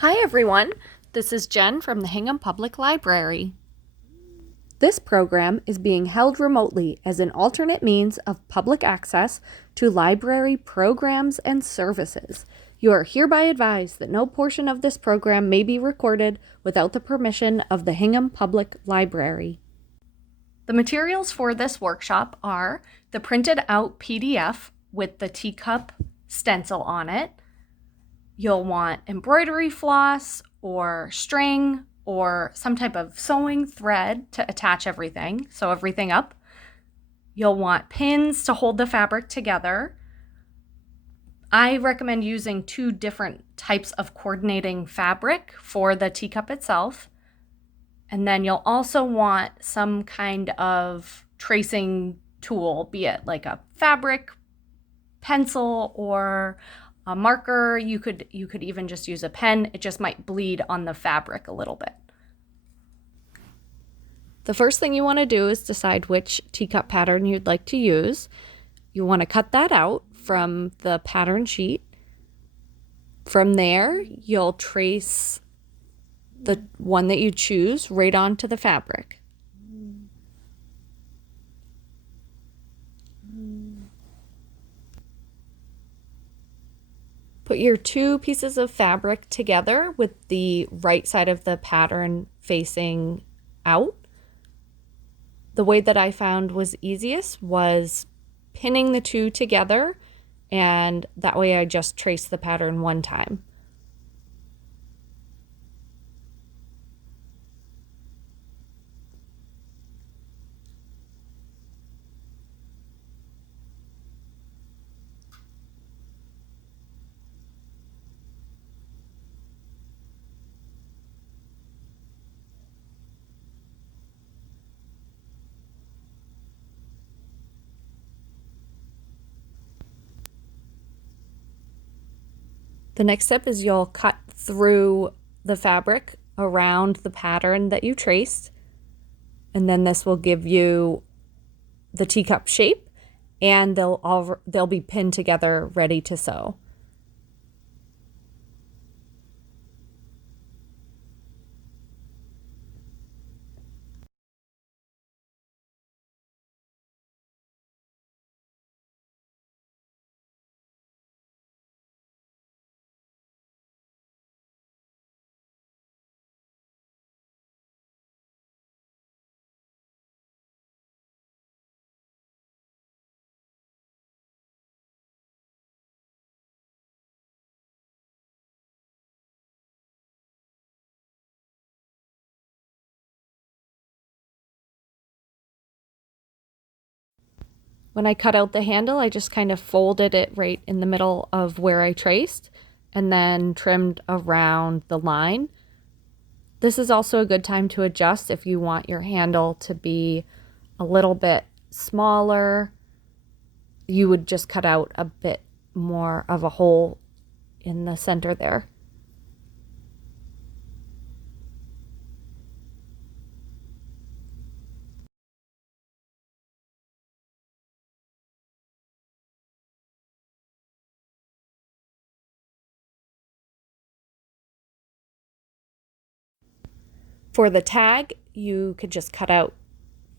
Hi everyone, this is Jen from the Hingham Public Library. This program is being held remotely as an alternate means of public access to library programs and services. You are hereby advised that no portion of this program may be recorded without the permission of the Hingham Public Library. The materials for this workshop are the printed out PDF with the teacup stencil on it. You'll want embroidery floss or string or some type of sewing thread to attach everything, sew everything up. You'll want pins to hold the fabric together. I recommend using 2 different types of coordinating fabric for the teacup itself. And then you'll also want some kind of tracing tool, be it like a fabric pencil or a marker. You could even just use a pen. It just might bleed on the fabric a little bit. The first thing you want to do is decide which teacup pattern you'd like to use. You want to cut that out from the pattern sheet. From there, you'll trace the one that you choose right onto the fabric. Put your 2 pieces of fabric together with the right side of the pattern facing out. The way that I found was easiest was pinning the 2 together, and that way I just trace the pattern one time. The next step is you'll cut through the fabric around the pattern that you traced, and then this will give you the teacup shape, and they'll be pinned together ready to sew. When I cut out the handle, I just kind of folded it right in the middle of where I traced and then trimmed around the line. This is also a good time to adjust if you want your handle to be a little bit smaller. You would just cut out a bit more of a hole in the center there. For the tag, you could just cut out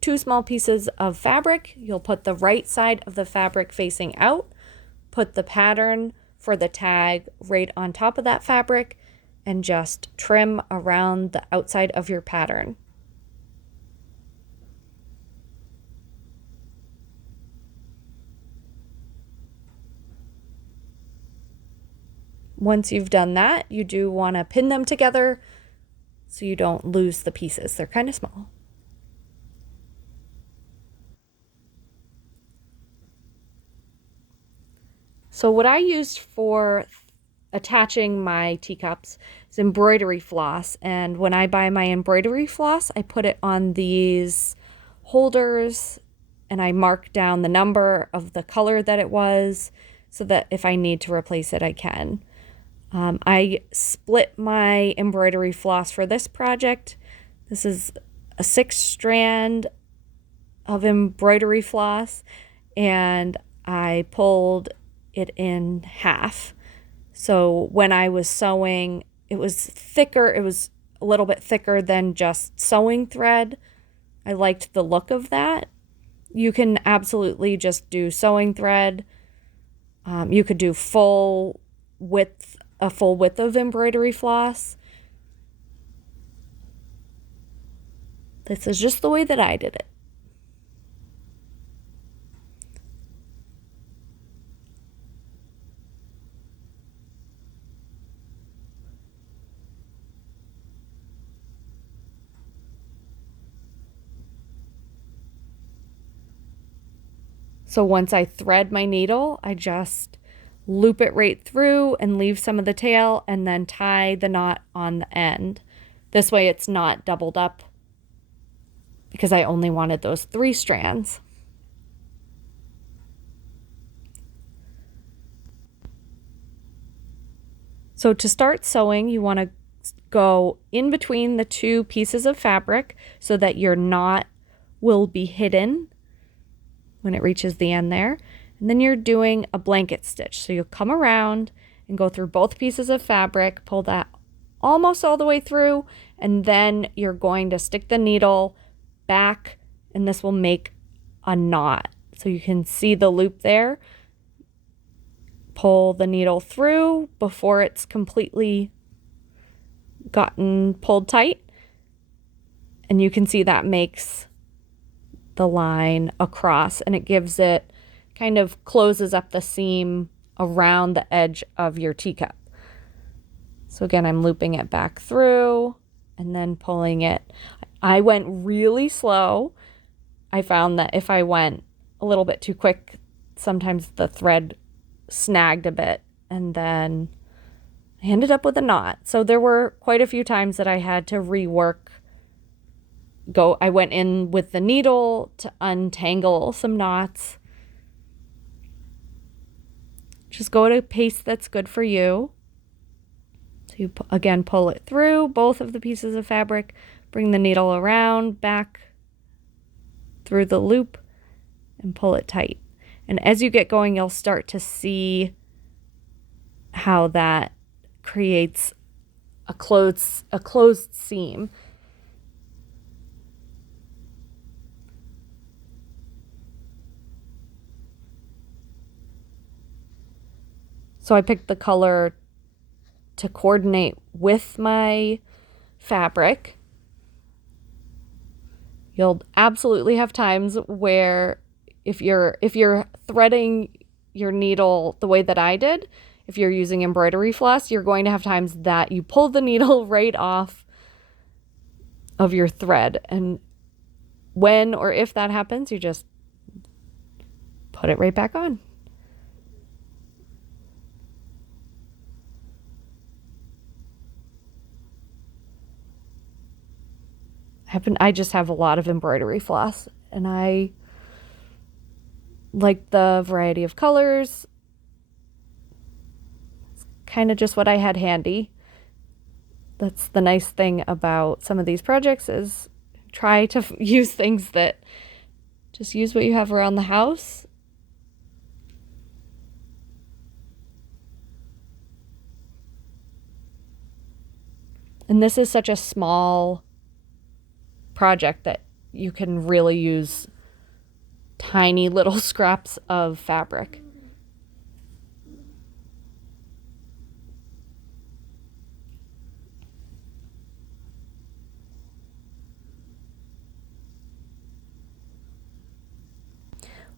2 small pieces of fabric. You'll put the right side of the fabric facing out, put the pattern for the tag right on top of that fabric, and just trim around the outside of your pattern. Once you've done that, you do want to pin them together so you don't lose the pieces. They're kind of small. So what I used for attaching my teacups is embroidery floss, and when I buy my embroidery floss, I put it on these holders and I mark down the number of the color that it was so that if I need to replace it, I can. I split my embroidery floss for this project. This is a 6-strand of embroidery floss, and I pulled it in half. So when I was sewing, it was thicker. It was a little bit thicker than just sewing thread. I liked the look of that. You can absolutely just do sewing thread. You could do a full width of embroidery floss. This is just the way that I did it. So once I thread my needle, I just loop it right through and leave some of the tail and then tie the knot on the end. This way it's not doubled up because I only wanted those 3 strands. So to start sewing, you want to go in between the 2 pieces of fabric so that your knot will be hidden when it reaches the end there. And then you're doing a blanket stitch. So you'll come around and go through both pieces of fabric, pull that almost all the way through, and then you're going to stick the needle back, and this will make a knot. So you can see the loop there. Pull the needle through before it's completely gotten pulled tight, and you can see that makes the line across, and it gives it, kind of closes up the seam around the edge of your teacup. So again, I'm looping it back through and then pulling it. I went really slow. I found that if I went a little bit too quick, sometimes the thread snagged a bit, and then I ended up with a knot. So there were quite a few times that I had to rework. I went in with the needle to untangle some knots. Just go at a pace that's good for you. So you, again, pull it through both of the pieces of fabric, bring the needle around, back through the loop, and pull it tight. And as you get going, you'll start to see how that creates a closed seam. So I picked the color to coordinate with my fabric. You'll absolutely have times where if you're threading your needle the way that I did, if you're using embroidery floss, you're going to have times that you pull the needle right off of your thread. And when or if that happens, you just put it right back on. I just have a lot of embroidery floss, and I like the variety of colors. It's kind of just what I had handy. That's the nice thing about some of these projects, is try to use things that just use what you have around the house. And this is such a small project that you can really use tiny little scraps of fabric.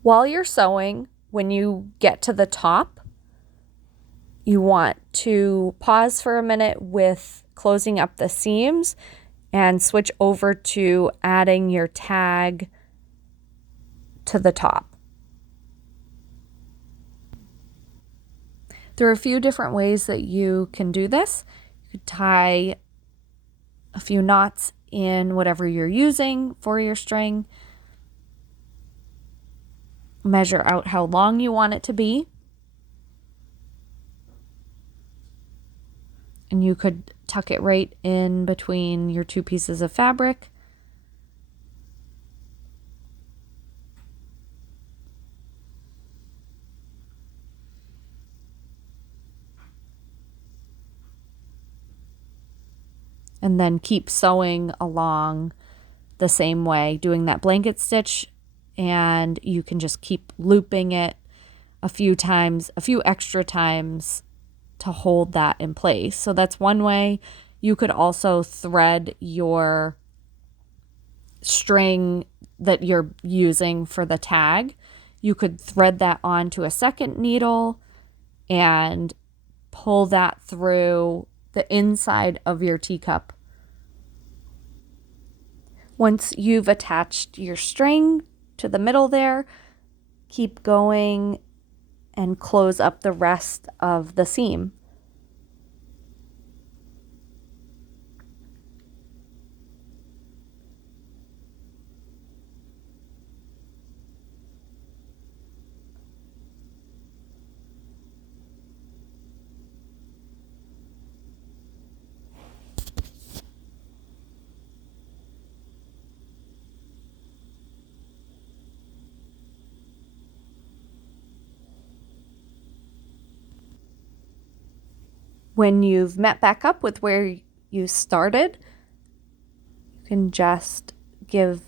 While you're sewing, when you get to the top, you want to pause for a minute with closing up the seams and switch over to adding your tag to the top. There are a few different ways that you can do this. You could tie a few knots in whatever you're using for your string. Measure out how long you want it to be. And you could tuck it right in between your 2 pieces of fabric. And then keep sewing along the same way, doing that blanket stitch, and you can just keep looping it a few extra times to hold that in place. So that's one way. You could also thread your string that you're using for the tag. You could thread that onto a second needle and pull that through the inside of your teacup. Once you've attached your string to the middle there, keep going and close up the rest of the seam. When you've met back up with where you started, you can just give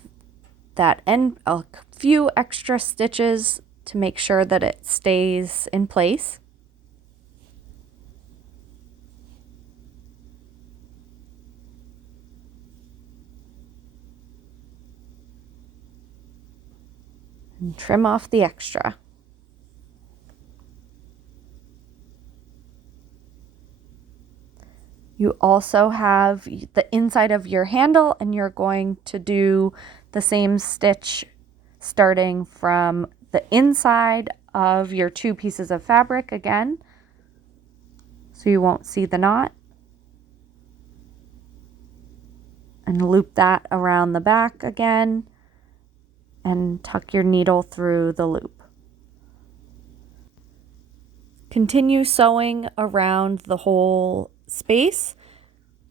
that end a few extra stitches to make sure that it stays in place. And trim off the extra. You also have the inside of your handle, and you're going to do the same stitch starting from the inside of your two pieces of fabric again, so you won't see the knot. And loop that around the back again and tuck your needle through the loop. Continue sewing around the whole space.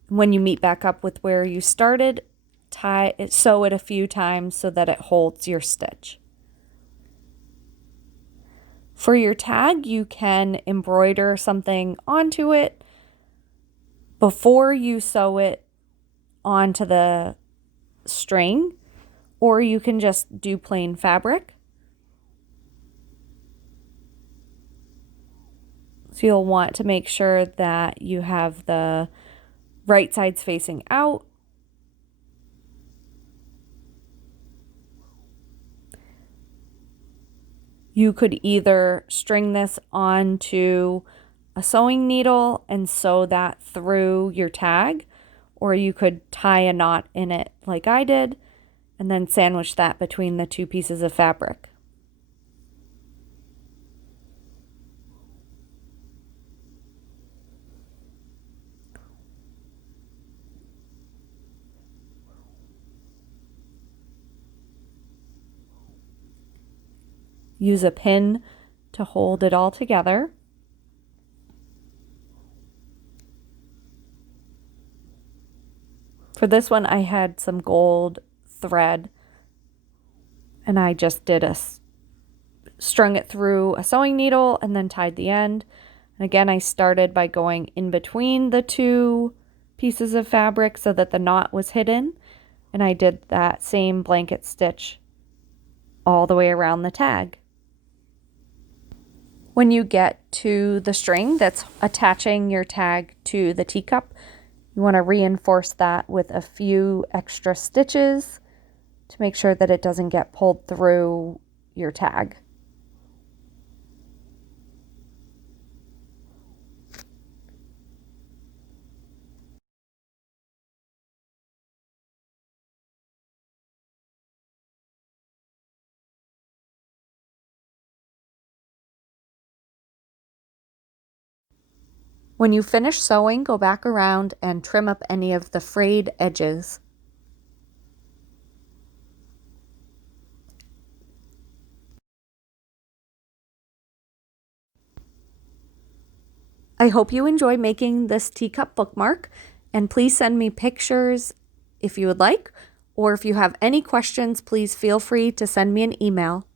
When you meet back up with where you started, sew it a few times so that it holds your stitch. For your tag, you can embroider something onto it before you sew it onto the string, or you can just do plain fabric. So you'll want to make sure that you have the right sides facing out. You could either string this onto a sewing needle and sew that through your tag, or you could tie a knot in it like I did and then sandwich that between the two pieces of fabric. Use a pin to hold it all together. For this one, I had some gold thread, and I just did strung it through a sewing needle and then tied the end. And again, I started by going in between the two pieces of fabric so that the knot was hidden, and I did that same blanket stitch all the way around the tag. When you get to the string that's attaching your tag to the teacup, you want to reinforce that with a few extra stitches to make sure that it doesn't get pulled through your tag. When you finish sewing, go back around and trim up any of the frayed edges. I hope you enjoy making this teacup bookmark, and please send me pictures if you would like, or if you have any questions, please feel free to send me an email.